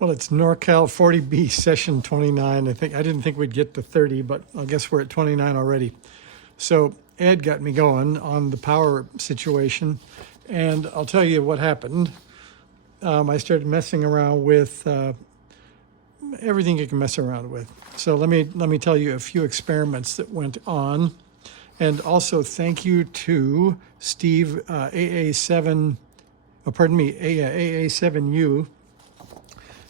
Well, it's NorCal 40B session 29. I didn't think we'd get to 30, but I guess we're at 29 already. So Ed got me going on the power situation, and I'll tell you what happened. I started messing around with everything you can mess around with. So let me tell you a few experiments that went on, and also thank you to Steve AA7U.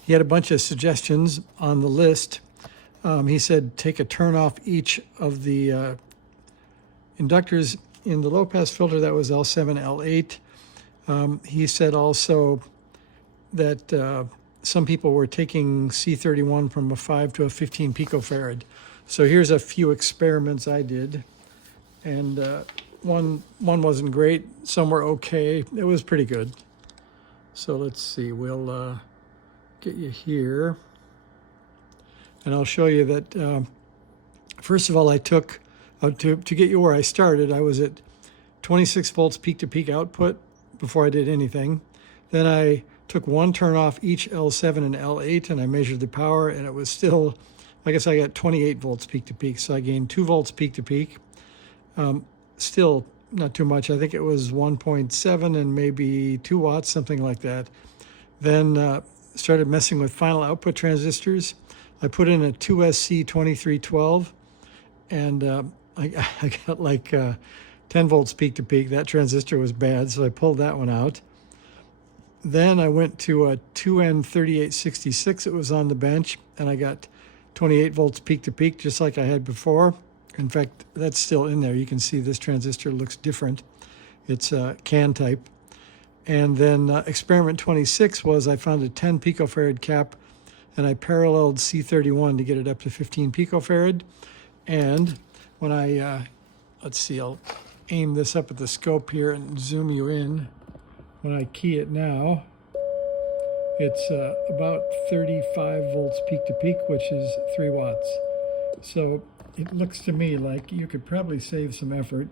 He had a bunch of suggestions on the list. He said take a turn off each of the inductors in the low-pass filter. That was L7, L8. He said also that some people were taking C31 from a 5 to a 15 picofarad. So here's a few experiments I did. And one wasn't great. Some were okay. It was pretty good. So let's see. We'll get you here. And I'll show you that, first of all, I took, to get you where I started, I was at 26 volts peak-to-peak output before I did anything. Then I took one turn off each L7 and L8, and I measured the power, and it was still, I guess I got 28 volts peak-to-peak. So I gained 2 volts peak-to-peak. Still not too much. I think it was 1.7 and maybe 2 watts, something like that. Then started messing with final output transistors. I put in a 2SC2312, and I got like 10 volts peak to peak. That transistor was bad, so I pulled that one out. Then I went to a 2N3866. It was on the bench, and I got 28 volts peak to peak, just like I had before. In fact, that's still in there. You can see this transistor looks different. It's CAN type. And then experiment 26 was I found a 10 picofarad cap, and I paralleled C31 to get it up to 15 picofarad. And when I, let's see, I'll aim this up at the scope here and zoom you in. When I key it now, it's about 35 volts peak to peak, which is 3 watts. So it looks to me like you could probably save some effort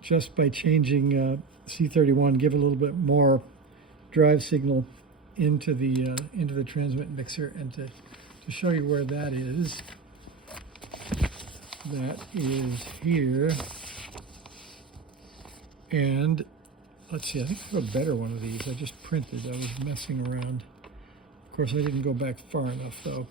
just by changing C31, give a little bit more drive signal into the transmit mixer. And to show you where that is here. And let's see, I think I have a better one of these. I just printed. I was messing around. Of course, I didn't go back far enough, though.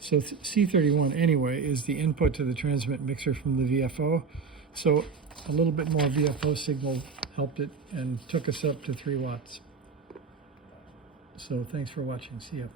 So C31, anyway, is the input to the transmit mixer from the VFO. So a little bit more VFO signal helped it and took us up to 3 watts. So thanks for watching. See ya.